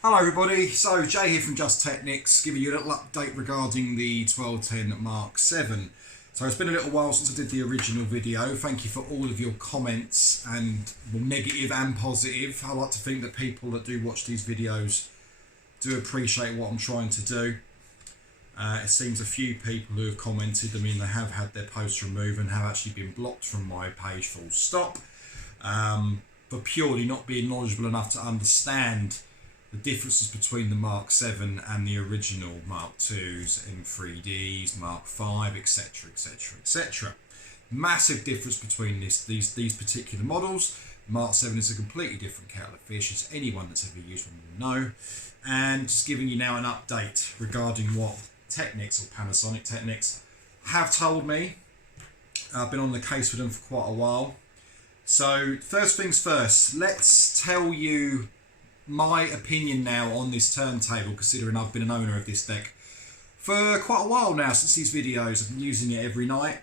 Hello everybody, so Jay here from Just Technics, giving you a little update regarding the 1210 Mark 7. So it's been a little while since I did the original video. Thank you for all of your comments, and negative and positive. I like to think that people that do watch these videos do appreciate what I'm trying to do. It seems a few people who have commented, I mean they have had their posts removed and have actually been blocked from my page full stop, for purely not being knowledgeable enough to understand the differences between the Mark 7 and the original Mark 2s, M3Ds, Mark 5, etc, etc, etc. Massive difference between these particular models. Mark 7 is a completely different kettle of fish, as anyone that's ever used one will know. And just giving you now an update regarding what Technics, or Panasonic Technics, have told me. I've been on the case with them for quite a while. So first things first, let's tell you my opinion now on this turntable, considering I've been an owner of this deck for quite a while now, since these videos. I've been using it every night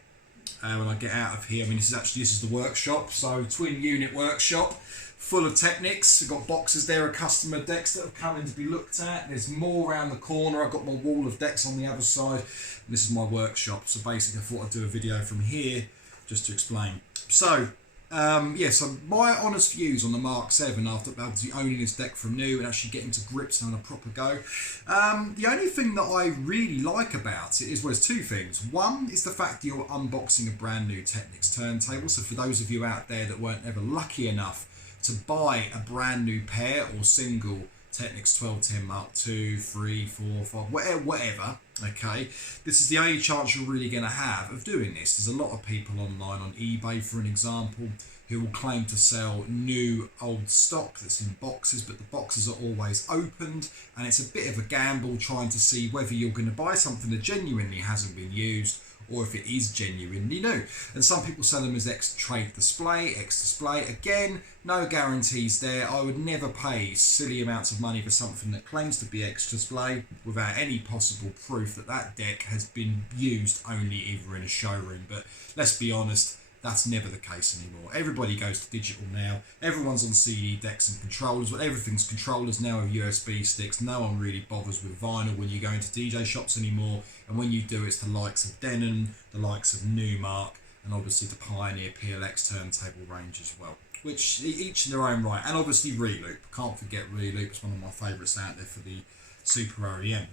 when I get out of here. I mean, this is the workshop, so twin unit workshop full of Technics. I've got boxes there of customer decks that have come in to be looked at. There's more around the corner. I've got my wall of decks on the other side, and this is my workshop. So basically I thought I'd do a video from here just to explain. So so my honest views on the Mark 7 after owning this deck from new and actually getting to grips and on a proper go. The only thing that I really like about it is, well, there's two things. One is the fact that you're unboxing a brand new Technics turntable. So for those of you out there that weren't ever lucky enough to buy a brand new pair or single Technics 1210 Mark 2, 3, 4, 5, whatever, okay, this is the only chance you're really going to have of doing this. There's a lot of people online, on eBay for an example, who will claim to sell new old stock that's in boxes, but the boxes are always opened, and it's a bit of a gamble trying to see whether you're going to buy something that genuinely hasn't been used or if it is genuinely new. And some people sell them as X-Trade display, X-Display. Again, no guarantees there. I would never pay silly amounts of money for something that claims to be X-Display without any possible proof that that deck has been used only either in a showroom. But let's be honest, that's never the case anymore. Everybody goes to digital now. Everyone's on CD decks and controllers. Well, everything's controllers now with USB sticks. No one really bothers with vinyl when you go into DJ shops anymore. And when you do, it's the likes of Denon, the likes of Newmark, and obviously the Pioneer PLX turntable range as well, which each in their own right. And obviously Reloop. Can't forget Reloop. It's one of my favourites out there for the Super OEM.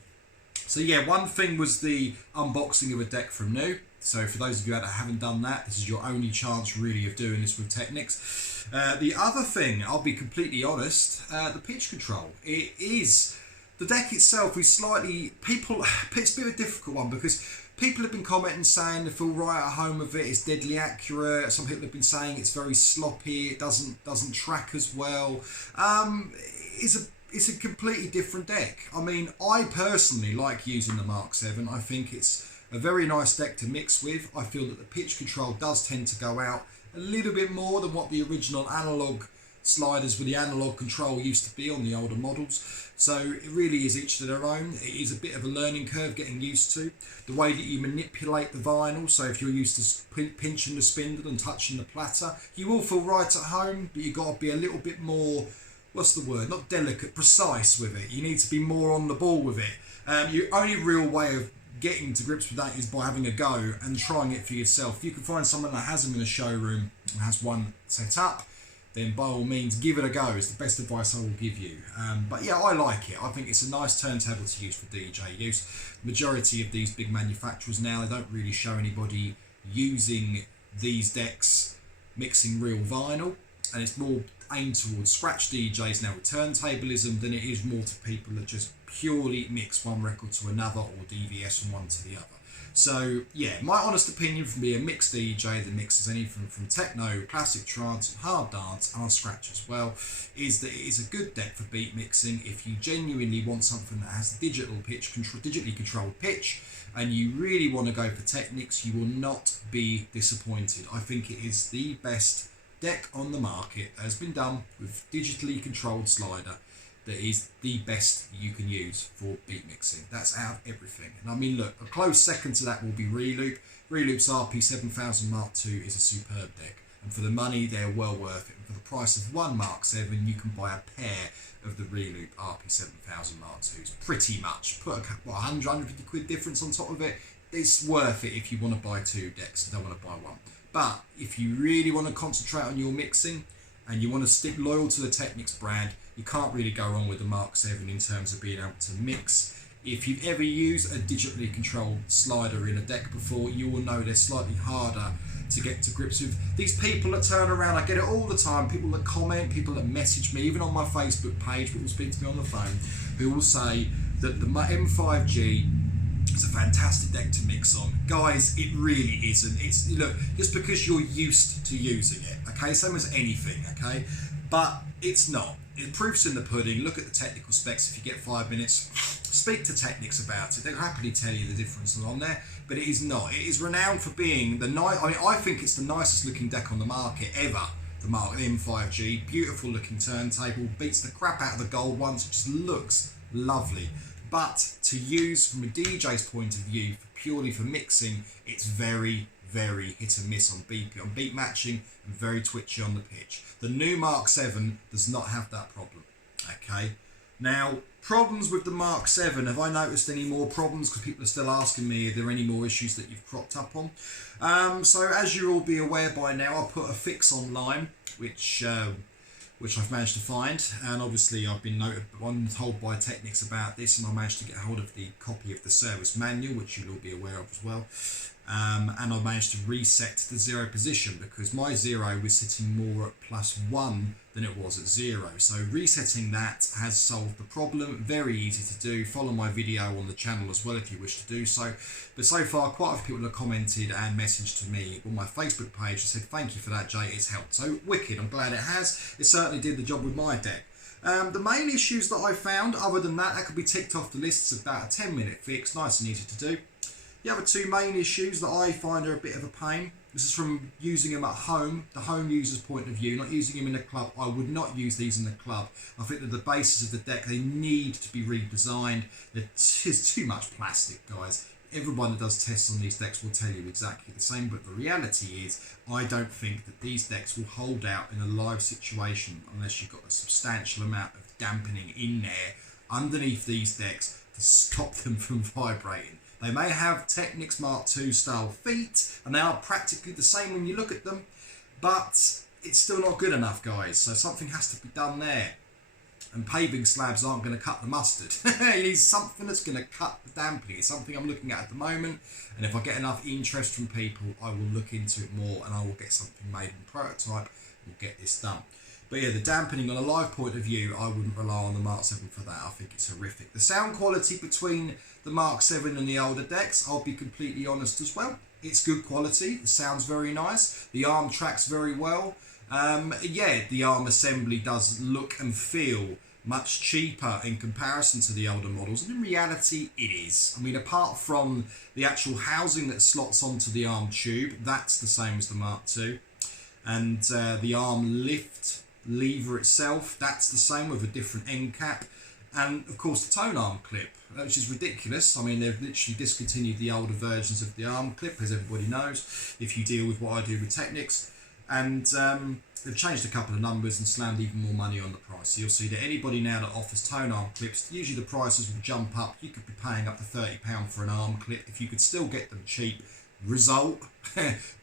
So yeah, one thing was the unboxing of a deck from new. So for those of you out that haven't done that, this is your only chance really of doing this with Technics. The other thing, I'll be completely honest, the pitch control. The deck itself is slightly, it's a bit of a difficult one because people have been commenting saying they feel right at home with it, it's deadly accurate. Some people have been saying it's very sloppy, it doesn't track as well. It's a completely different deck. I mean, I personally like using the Mark 7. I think it's a very nice deck to mix with. I feel that the pitch control does tend to go out a little bit more than what the original analog sliders with the analog control used to be on the older models. So it really is each to their own. It is a bit of a learning curve getting used to. The way that you manipulate the vinyl, so if you're used to pinching the spindle and touching the platter, you will feel right at home, but you've got to be a little bit more, what's the word, not delicate, precise with it. You need to be more on the ball with it. Your only real way of getting to grips with that is by having a go and trying it for yourself. If you can find someone that has them in a showroom and has one set up, then by all means give it a go. It's the best advice I will give you. But yeah, I like it. I think it's a nice turntable to use for DJ use. The majority of these big manufacturers now, they don't really show anybody using these decks mixing real vinyl, and it's more aimed towards scratch DJs now with turntablism than it is more to people that just purely mix one record to another or DVS from one to the other. So yeah, my honest opinion from being a mixed DJ that mixes anything from techno, classic trance, and hard dance, and scratch as well, is that it is a good deck for beat mixing if you genuinely want something that has digitally controlled pitch, and you really want to go for Technics. You will not be disappointed. I think it is the best deck on the market that has been done with digitally controlled slider that is the best you can use for beat mixing. That's out of everything. And I mean, look, a close second to that will be Reloop. Reloop's RP7000 Mark II is a superb deck. and for the money they're well worth it. And for the price of one Mark 7 you can buy a pair of the Reloop RP7000 Mark IIs. Pretty much. Put a couple, 100, 150 quid difference on top of it. It's worth it if you want to buy two decks and don't want to buy one. But if you really want to concentrate on your mixing and you want to stick loyal to the Technics brand, you can't really go wrong with the Mark 7 in terms of being able to mix. If you've ever used a digitally controlled slider in a deck before, you will know they're slightly harder to get to grips with. These people that turn around, I get it all the time, people that comment, people that message me, even on my Facebook page, people speak to me on the phone, who will say that the M5G is a fantastic deck to mix on. Guys, it really isn't. It's, look, just because you're used to using it, okay, same as anything, okay, but it's not. It proof's in the pudding. Look at the technical specs if you get 5 minutes. Speak to Technics about it. They'll happily tell you the differences on there, but it is not. It is renowned for being the nice. I mean, I think it's the nicest looking deck on the market ever. The M5G, beautiful looking turntable, beats the crap out of the gold ones. It just looks lovely. But to use from a DJ's point of view, purely for mixing, it's very, very hit and miss on beat matching, and very twitchy on the pitch. The new Mark 7 does not have that problem. Okay. Now, problems with the Mark 7. Have I noticed any more problems? Because people are still asking me, are there any more issues that you've cropped up on? So as you'll all be aware by now, I put a fix online, which I've managed to find, and obviously I've been told by Technics about this, and I managed to get hold of the copy of the service manual, which you'll all be aware of as well. And I managed to reset the zero position because my zero was sitting more at +1 than it was at 0. So resetting that has solved the problem. Very easy to do. Follow my video on the channel as well if you wish to do so. But so far, quite a few people have commented and messaged to me on my Facebook page and said, thank you for that, Jay, it's helped. So wicked, I'm glad it has. It certainly did the job with my deck. The main issues that I found, other than that could be ticked off the list. It's about a 10-minute fix, nice and easy to do. The other two main issues that I find are a bit of a pain. This is from using them at home, the home user's point of view, not using them in a club. I would not use these in the club. I think that the bases of the deck, they need to be redesigned. There's too much plastic, guys. Everyone that does tests on these decks will tell you exactly the same, but the reality is I don't think that these decks will hold out in a live situation unless you've got a substantial amount of dampening in there underneath these decks to stop them from vibrating. They may have Technics Mark II style feet, and they are practically the same when you look at them, but it's still not good enough, guys. So something has to be done there. And paving slabs aren't going to cut the mustard. You need something that's going to cut the dampening. It's something I'm looking at the moment, and if I get enough interest from people, I will look into it more, and I will get something made in prototype. We'll get this done. But yeah, the dampening on a live point of view, I wouldn't rely on the Mark 7 for that. I think it's horrific. The sound quality between the Mark 7 and the older decks, I'll be completely honest as well. It's good quality. It sounds very nice. The arm tracks very well. Yeah, the arm assembly does look and feel much cheaper in comparison to the older models. And in reality, it is. I mean, apart from the actual housing that slots onto the arm tube, that's the same as the Mark II. And the arm lift lever itself, that's the same with a different end cap. And of course the tone arm clip, which is ridiculous. I mean, they've literally discontinued the older versions of the arm clip, as everybody knows, if you deal with what I do with Technics. And they've changed a couple of numbers and slammed even more money on the price. So you'll see that anybody now that offers tone arm clips, usually the prices will jump up. You could be paying up to £30 for an arm clip if you could still get them cheap. Result.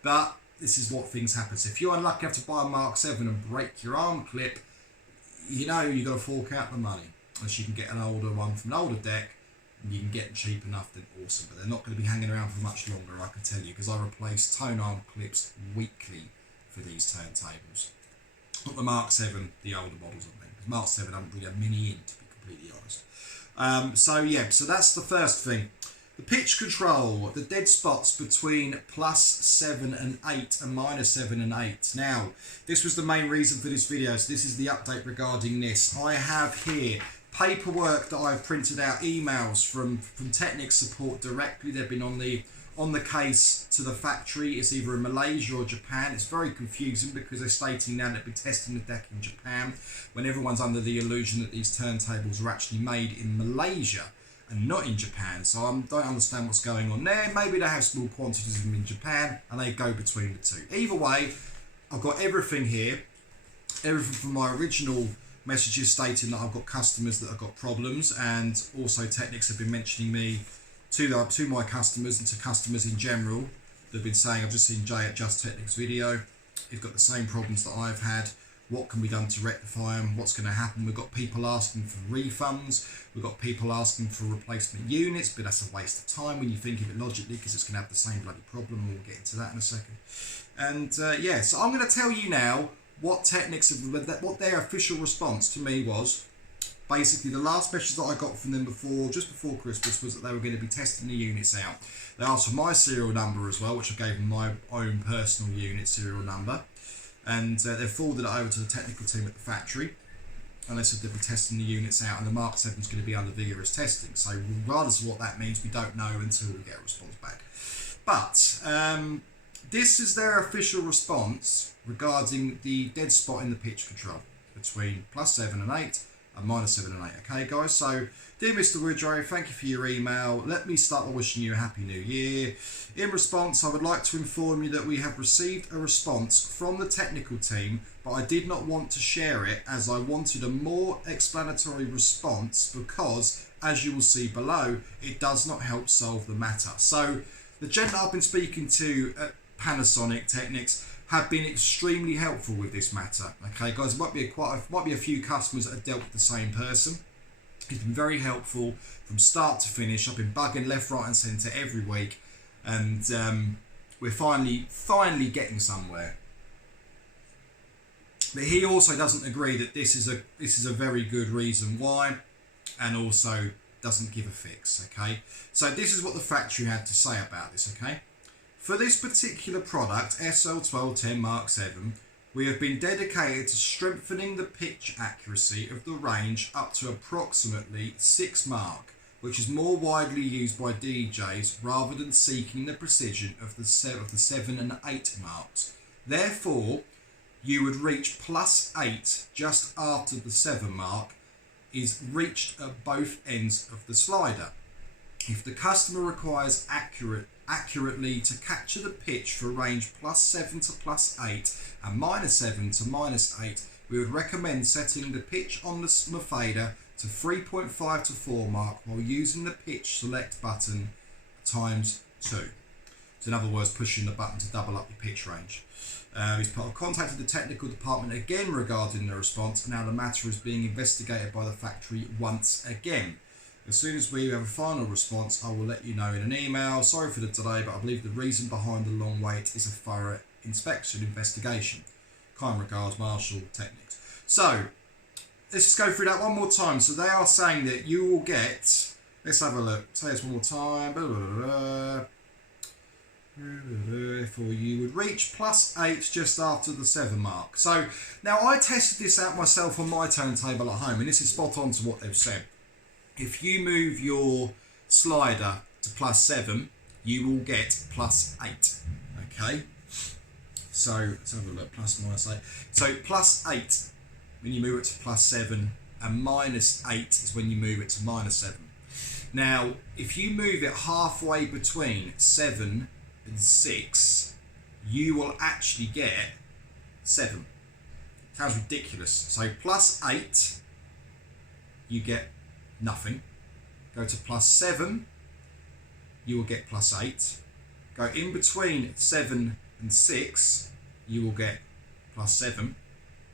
But this is what things happen. So if you're unlucky enough to buy a Mark 7 and break your arm clip, you know you've got to fork out the money. Unless you can get an older one from an older deck, and you can get them cheap enough, then awesome. But they're not going to be hanging around for much longer, I can tell you, because I replace tone arm clips weekly for these turntables. Not the Mark 7, the older models of them. Because Mark 7 haven't really had many in, to be completely honest. So yeah, so that's the first thing. The pitch control, the dead spots between +7 and 8 and -7 and 8. Now, this was the main reason for this video, so this is the update regarding this. I have here paperwork that I've printed out, emails from Technics support directly. They've been on the case to the factory. It's either in Malaysia or Japan. It's very confusing because they're stating now they've been testing the deck in Japan when everyone's under the illusion that these turntables are actually made in Malaysia and not in Japan. So I don't understand what's going on there. Maybe they have small quantities of them in Japan and they go between the two. Either way, I've got everything here, everything from my original messages stating that I've got customers that have got problems, and also Technics have been mentioning me to my customers and to customers in general. They've been saying, I've just seen Jay at Just Technics video, you've got the same problems that I've had. What can be done to rectify them? What's going to happen? We've got people asking for refunds. We've got people asking for replacement units, but that's a waste of time when you think of it logically, because it's going to have the same bloody problem. We'll get into that in a second. And yeah, so I'm going to tell you now what Technics, what their official response to me was. Basically, the last message that I got from them just before Christmas, was that they were going to be testing the units out. They asked for my serial number as well, which I gave them my own personal unit serial number. And they've forwarded it over to the technical team at the factory, and they said they'll be testing the units out, and the Mark 7 is going to be under vigorous testing. So regardless of what that means, we don't know until we get a response back. But this is their official response regarding the dead spot in the pitch control between +7 and 8 and -7 and 8. Okay, guys, so dear Mr. Woodrow, thank you for your email. Let me start by wishing you a happy new year. In response, I would like to inform you that we have received a response from the technical team, but I did not want to share it as I wanted a more explanatory response because, as you will see below, it does not help solve the matter. So the gent I've been speaking to at Panasonic Technics have been extremely helpful with this matter. Okay, guys, might be a few customers that have dealt with the same person. He's been very helpful from start to finish. I've been bugging left, right, and centre every week, and we're finally getting somewhere. But he also doesn't agree that this is a very good reason why, and also doesn't give a fix. Okay, so this is what the factory had to say about this. Okay. For this particular product, SL-1210MK7, we have been dedicated to strengthening the pitch accuracy of the range up to approximately 6 mark, which is more widely used by DJs rather than seeking the precision of the 7 and 8 marks. Therefore, you would reach +8 just after the 7 mark is reached at both ends of the slider. If the customer requires accurately to capture the pitch for range +7 to +8 and -7 to -8, we would recommend setting the pitch on the fader to 3.5 to 4 mark while using the pitch select button ×2. So in other words, pushing the button to double up your pitch range. He's contacted the technical department again regarding the response, and now the matter is being investigated by the factory once again. As soon as we have a final response, I will let you know in an email. Sorry for the delay, but I believe the reason behind the long wait is a thorough inspection investigation. Kind regards, Marshall Technics. So, let's just go through that one more time. So they are saying that you will get, let's have a look, say this one more time. Therefore, you would reach +8 just after the 7 mark. So, now I tested this out myself on my turntable at home, and this is spot on to what they've said. If you move your slider to +7, you will get +8. Okay, so let's have a look. +8. So +8 when you move it to +7, and -8 is when you move it to -7. Now, if you move it halfway between 7 and 6, you will actually get 7. Sounds ridiculous. So +8, you get nothing. Go to +7, you will get +8. Go in between 7 and 6, you will get +7.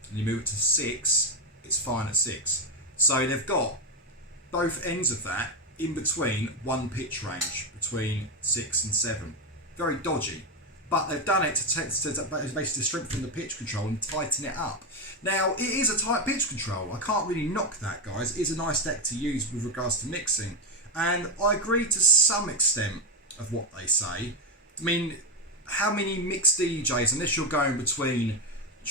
And you move it to 6, it's fine at 6. So they've got both ends of that in between one pitch range, between 6 and 7. Very dodgy. But they've done it to basically strengthen the pitch control and tighten it up. Now, it is a tight pitch control. I can't really knock that, guys. It is a nice deck to use with regards to mixing. And I agree to some extent of what they say. I mean, how many mixed DJs, unless you're going between,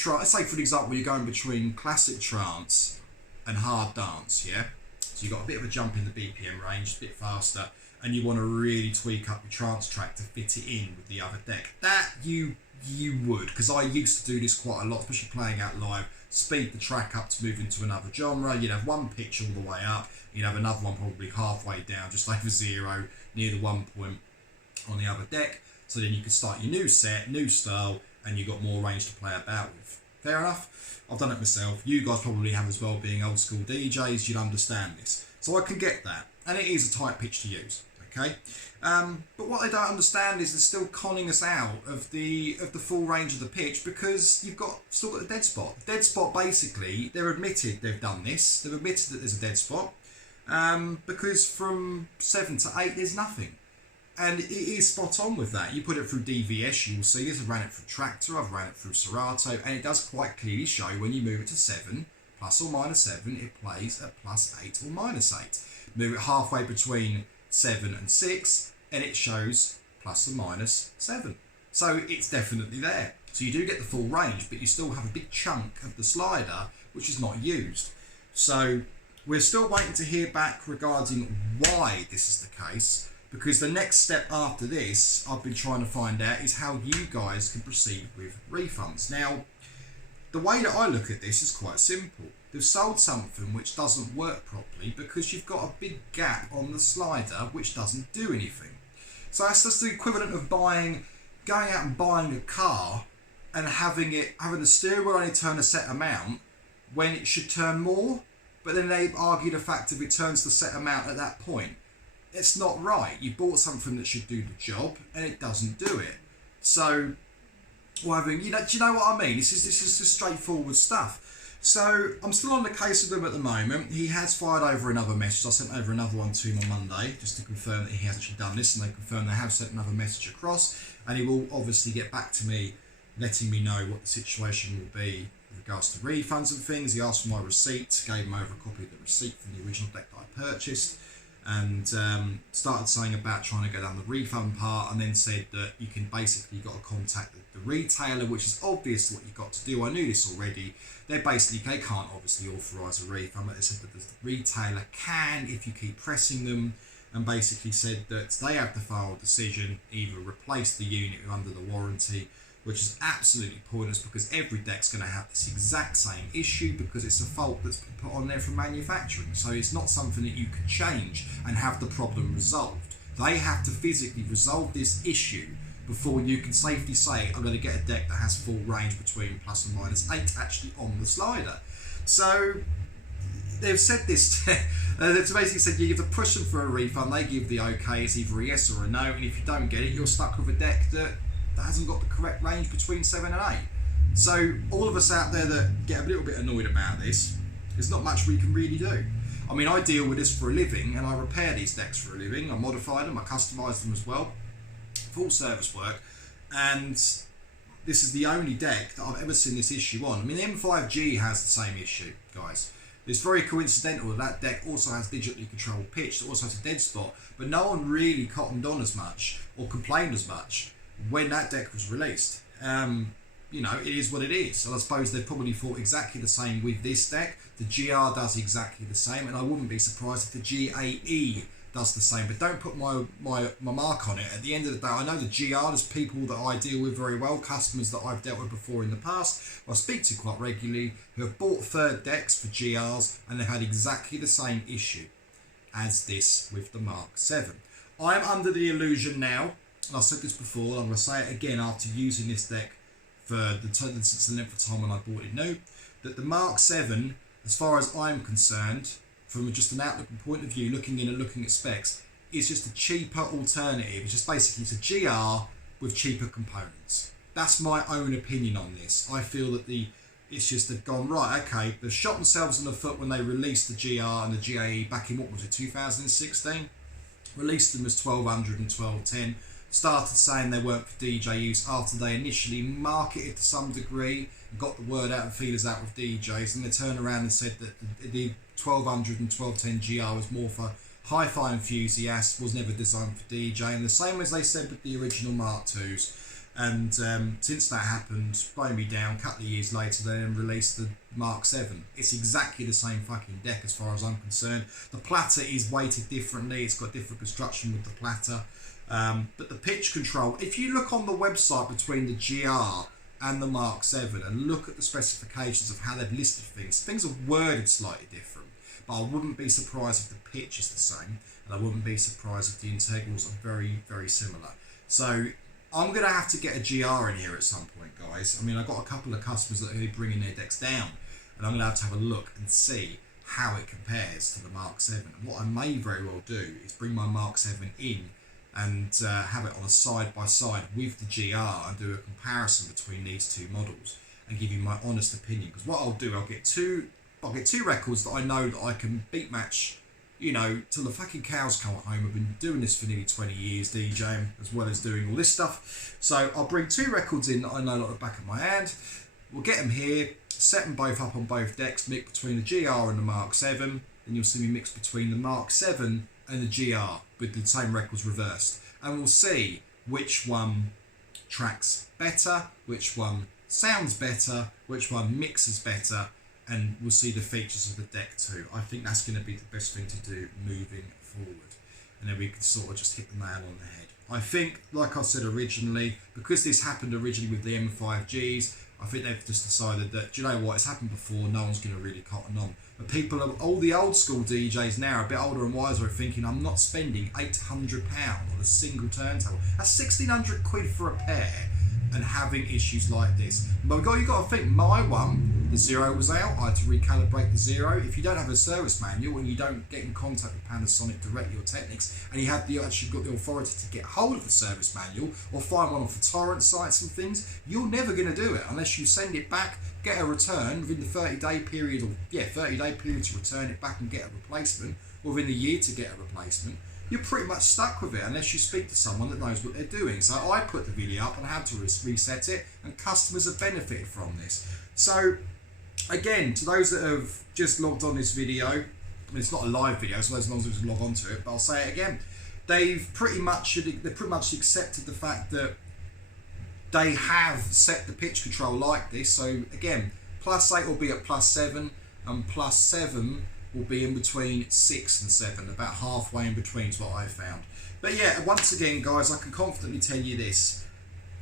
let's say for example, you're going between classic trance and hard dance, yeah? So you've got a bit of a jump in the BPM range, a bit faster, and you want to really tweak up your trance track to fit it in with the other deck. That you would, because I used to do this quite a lot, especially playing out live, speed the track up to move into another genre. You'd have one pitch all the way up, you'd have another one probably halfway down, just over 0, near the 1 point on the other deck. So then you could start your new set, new style, and you've got more range to play about with. Fair enough. I've done it myself. You guys probably have as well, being old school DJs. You'd understand this. So I can get that. And it is a tight pitch to use. Okay. But what they don't understand is they're still conning us out of the full range of the pitch, because you've still got the dead spot. Dead spot, basically, they're admitted they've done this. They've admitted that there's a dead spot, because from 7 to 8 there's nothing. And it is spot on with that. You put it through DVS, you'll see this. I've ran it through Tractor, I've ran it through Serato, and it does quite clearly show when you move it to 7, plus or minus 7, it plays at plus 8 or minus 8. Move it halfway between 7 and 6, and it shows plus or minus 7. So it's definitely there. So you do get the full range, but you still have a big chunk of the slider which is not used. So we're still waiting to hear back regarding why this is the case, because the next step after this I've been trying to find out is how you guys can proceed with refunds. Now, the way that I look at this is quite simple. They've sold something which doesn't work properly because you've got a big gap on the slider which doesn't do anything. So that's just the equivalent of going out and buying a car and having the steering wheel only turn a set amount when it should turn more, but then they argue the fact if it turns the set amount at that point. It's not right. You bought something that should do the job and it doesn't do it. So, well, do you know what I mean? This is just straightforward stuff. So I'm still on the case with him at the moment. He has fired over another message. I sent over another one to him on Monday just to confirm that he has actually done this, and they confirm they have sent another message across, and he will obviously get back to me letting me know what the situation will be with regards to refunds and things. He asked for my receipt, gave him over a copy of the receipt from the original deck that I purchased, and started saying about trying to go down the refund part, and then said that you can basically got to contact the retailer, which is obvious what you've got to do. I knew this already. They can't obviously authorise a refund, but they said that the retailer can if you keep pressing them, and basically said that they have the final decision, either replace the unit under the warranty, which is absolutely pointless because every deck's going to have this exact same issue because it's a fault that's been put on there from manufacturing. So it's not something that you can change and have the problem resolved. They have to physically resolve this issue before you can safely say, I'm going to get a deck that has full range between plus and minus 8 actually on the slider. So they've said this, they've basically said you have to push them for a refund, they give the okay, it's either a yes or a no, and if you don't get it, you're stuck with a deck that hasn't got the correct range between 7 and 8. So all of us out there that get a little bit annoyed about this, there's not much we can really do. I mean, I deal with this for a living, and I repair these decks for a living. I modify them, I customise them as well, full service work, and this is the only deck that I've ever seen this issue on. I mean, the M5G has the same issue, guys. It's very coincidental that deck also has digitally controlled pitch, that also has a dead spot, but no one really cottoned on as much or complained as much when that deck was released. You know, it is what it is. And I suppose they probably thought exactly the same with this deck. The GR does exactly the same, and I wouldn't be surprised if the GAE does the same. But don't put my mark on it. At the end of the day, I know the GR, there's people that I deal with very well, customers that I've dealt with before in the past, I speak to quite regularly, who have bought third decks for GRs, and they've had exactly the same issue as this with the Mark 7. I am under the illusion now, and I've said this before, and I'm going to say it again after using this deck for since the length of time when I bought it new, that the Mark 7, as far as I'm concerned, from just an outlook point of view, looking in and looking at specs, is just a cheaper alternative. It's just basically it's a GR with cheaper components. That's my own opinion on this. I feel that it's just they've gone, right, okay, they've shot themselves in the foot when they released the GR and the GAE back in, what was it, 2016? Released them as 1200 and 1210. Started saying they weren't for DJ use after they initially marketed to some degree, got the word out and feelers out with DJs, and they turned around and said that the 1200 and 1210 GR was more for hi-fi enthusiasts, was never designed for DJ, and the same as they said with the original Mark IIs. And since that happened, blow me down, a couple of years later they then released the Mark 7. It's exactly the same fucking deck as far as I'm concerned. The platter is weighted differently, it's got different construction with the platter. But the pitch control, if you look on the website between the GR and the Mark 7 and look at the specifications of how they've listed things are worded slightly different, but I wouldn't be surprised if the pitch is the same, and I wouldn't be surprised if the integrals are very, very similar. So I'm going to have to get a GR in here at some point, guys. I mean, I've got a couple of customers that are going to be bringing their decks down, and I'm going to have a look and see how it compares to the Mark 7. And what I may very well do is bring my Mark 7 in and have it on a side-by-side with the GR and do a comparison between these two models and give you my honest opinion. Because what I'll do, I'll get two records that I know that I can beat match, you know, till the fucking cows come home. I've been doing this for nearly 20 years, DJing, as well as doing all this stuff. So I'll bring two records in that I know like the back of my hand. We'll get them here, set them both up on both decks, mix between the GR and the Mark 7. Then you'll see me mix between the Mark 7 and the GR with the same records reversed. And we'll see which one tracks better, which one sounds better, which one mixes better, and we'll see the features of the deck too. I think that's going to be the best thing to do moving forward. And then we can sort of just hit the nail on the head. I think, like I said originally, because this happened originally with the M5Gs, I think they've just decided that, do you know what, it's happened before, no one's going to really cotton on. But people, all the old school DJs now, a bit older and wiser, are thinking, I'm not spending £800 on a single turntable. That's 1,600 quid for a pair, and having issues like this. But you've got to think, my one, the zero was out, I had to recalibrate the zero. If you don't have a service manual and you don't get in contact with Panasonic directly or Technics, and you have actually got the authority to get hold of the service manual or find one off the torrent sites and things, you're never going to do it unless you send it back, get a return within the 30-day period, or 30-day period to return it back and get a replacement, or within the year to get a replacement. You're pretty much stuck with it unless you speak to someone that knows what they're doing. So I put the video up and I had to reset it, and customers have benefited from this. So again, to those that have just logged on this video, I mean, it's not a live video, so as long as you log on to it, but I'll say it again. They've pretty much accepted the fact that they have set the pitch control like this. So again, +8 will be at +7, and +7 will be in between 6 and 7, about halfway in between is what I found. But yeah, once again, guys, I can confidently tell you this.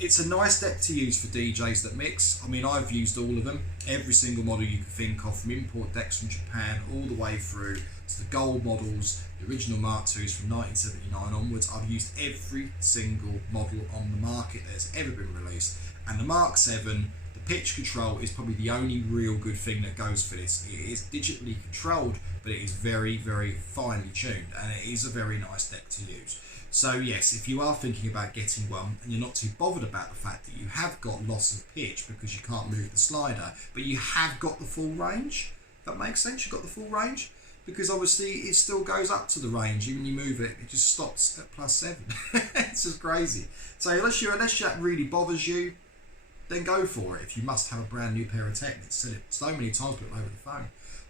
It's a nice deck to use for DJs that mix. I mean, I've used all of them, every single model you can think of, from import decks from Japan all the way through to the gold models, the original Mark IIs from 1979 onwards. I've used every single model on the market that's ever been released. And the Mark 7, pitch control is probably the only real good thing that goes for this. It is digitally controlled, but it is very, very finely tuned, and it is a very nice deck to use. So yes, if you are thinking about getting one and you're not too bothered about the fact that you have got loss of pitch because you can't move the slider, but you have got the full range, that makes sense, you've got the full range, because obviously it still goes up to the range. Even when you move it, it just stops at +7. It's just crazy. So unless that really bothers you, then go for it. If you must have a brand new pair of Technics, said it so many times, put it over the phone.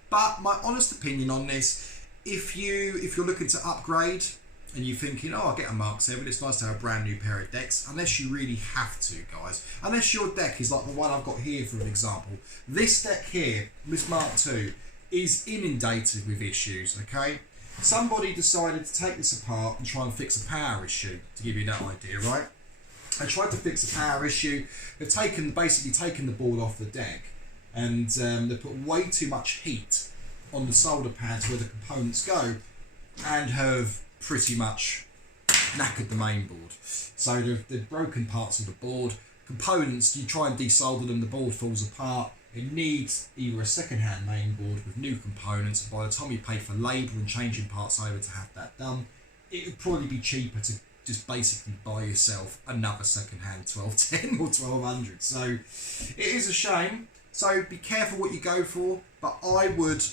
But my honest opinion on this, if you're looking to upgrade and you're thinking, oh, I'll get a Mark 7, it's nice to have a brand new pair of decks, unless you really have to, guys. Unless your deck is like the one I've got here, for an example. This deck here, this Mark II, is inundated with issues, okay? Somebody decided to take this apart and try and fix a power issue, to give you that idea, right? They tried to fix a power issue. They've basically taken the board off the deck, and they put way too much heat on the solder pads where the components go, and have pretty much knackered the main board. So they've broken parts of the board. Components, you try and desolder them, the board falls apart. It needs either a second-hand main board with new components, and by the time you pay for labour and changing parts over to have that done, it would probably be cheaper to just basically buy yourself another second-hand 1210 or 1200. So it is a shame. So be careful what you go for. But I would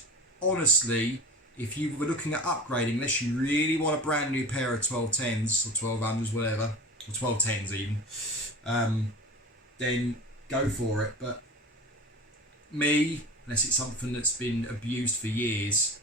honestly, if you were looking at upgrading, unless you really want a brand new pair of 1210s or 1200s, whatever, or 1210s even, then go for it. But me, unless it's something that's been abused for years,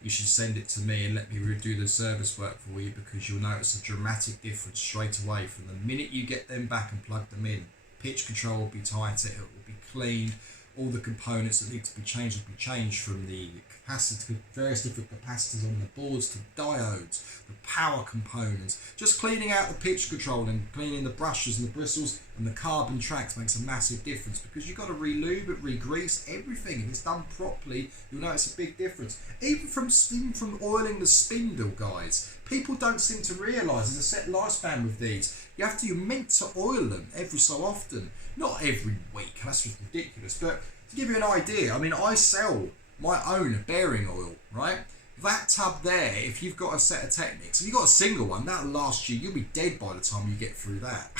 you should send it to me and let me do the service work for you, because you'll notice a dramatic difference straight away from the minute you get them back and plug them in. Pitch control will be tighter, it will be cleaned, all the components that need to be changed will be changed, from the capacitor, various different capacitors on the boards to diodes, the power components. Just cleaning out the pitch control and cleaning the brushes and the bristles and the carbon tracks makes a massive difference, because you've got to re-lube it, re-grease everything. If it's done properly, you'll notice a big difference. Even from oiling the spindle, guys. People don't seem to realise there's a set lifespan with these. You're meant to oil them every so often. Not every week, that's just ridiculous. But to give you an idea, I mean, I sell my own bearing oil, right? That tub there, if you've got a set of Technics, if you've got a single one, that'll last you, you'll be dead by the time you get through that,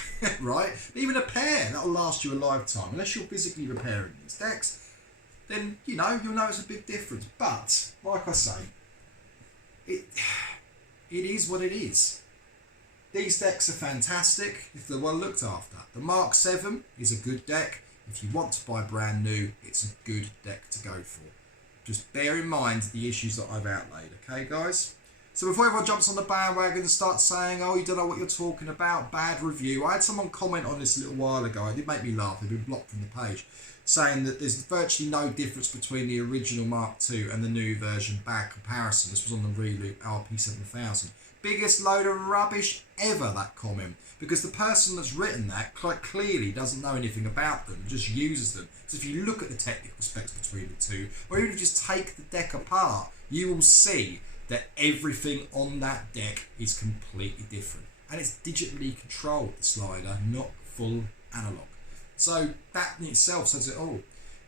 right? Even a pair, that'll last you a lifetime. Unless you're physically repairing these decks, then, you know, you'll notice a big difference. But, like I say, it is what it is. These decks are fantastic if they're well looked after. The Mark 7 is a good deck. If you want to buy brand new, it's a good deck to go for. Just bear in mind the issues that I've outlaid, okay guys? So before everyone jumps on the bandwagon and starts saying, oh, you don't know what you're talking about, bad review. I had someone comment on this a little while ago. It did make me laugh. It'd been blocked from the page, saying that there's virtually no difference between the original Mark II and the new version. Bad comparison. This was on the Reloop RP7000. Biggest load of rubbish ever, that comment, because the person that's written that quite clearly doesn't know anything about them, just uses them. So if you look at the technical specs between the two, or even if you just take the deck apart, you will see that everything on that deck is completely different, and it's digitally controlled, the slider, not full analog. So that in itself says it all.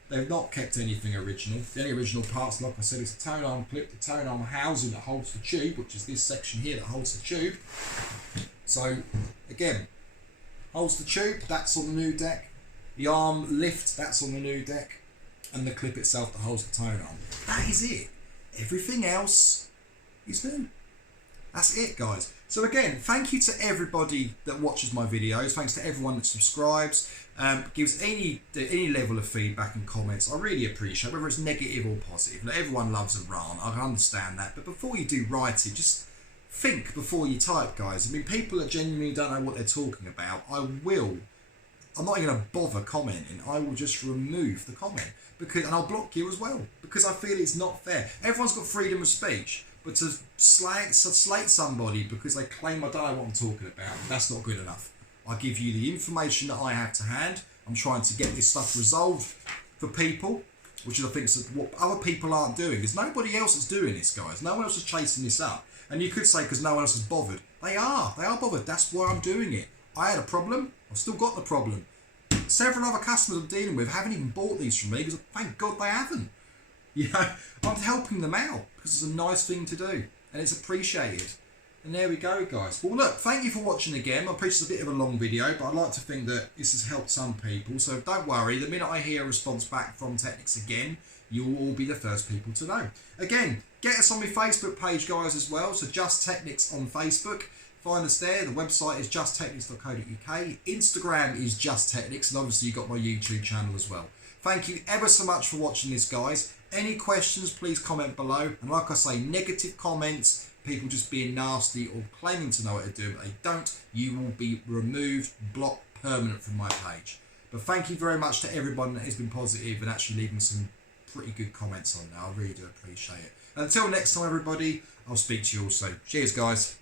They've not kept anything original. The only original parts, like I said, is the tone arm clip, the tone arm housing that holds the tube, which is this section here that holds the tube. So, again, holds the tube, that's on the new deck. The arm lift, that's on the new deck. And the clip itself that holds the tone arm. That is it. Everything else is new. That's it, guys. So again, thank you to everybody that watches my videos. Thanks to everyone that subscribes. Gives any level of feedback and comments. I really appreciate, whether it's negative or positive. Like, everyone loves a rant, I can understand that, but before you do write it, just think before you type, guys. I mean, people that genuinely don't know what they're talking about, I'm not even going to bother commenting. I will just remove the comment, and I'll block you as well, because I feel it's not fair. Everyone's got freedom of speech, but to slate somebody because they claim I don't know what I'm talking about, that's not good enough. I give you the information that I have to hand. I'm trying to get this stuff resolved for people, which I think is what other people aren't doing. There's nobody else that's doing this, guys. No one else is chasing this up. And you could say because no one else is bothered. They are bothered. That's why I'm doing it. I had a problem. I've still got the problem. Several other customers I'm dealing with haven't even bought these from me because thank God they haven't. You know, I'm helping them out because it's a nice thing to do and it's appreciated. And there we go, guys. Well, look, thank you for watching again. I appreciate it's a bit of a long video, but I'd like to think that this has helped some people. So don't worry, the minute I hear a response back from Technics again, you'll all be the first people to know. Again, get us on my Facebook page, guys, as well. So Just Technics on Facebook. Find us there. The website is justtechnics.co.uk. Instagram is Just Technics, and obviously you've got my YouTube channel as well. Thank you ever so much for watching this, guys. Any questions, please comment below. And like I say, negative comments, people just being nasty or claiming to know what they're doing, but they don't, you will be removed, blocked, permanent from my page. But thank you very much to everyone that has been positive and actually leaving some pretty good comments on there. I really do appreciate it. And until next time, everybody, I'll speak to you all soon. Cheers, guys.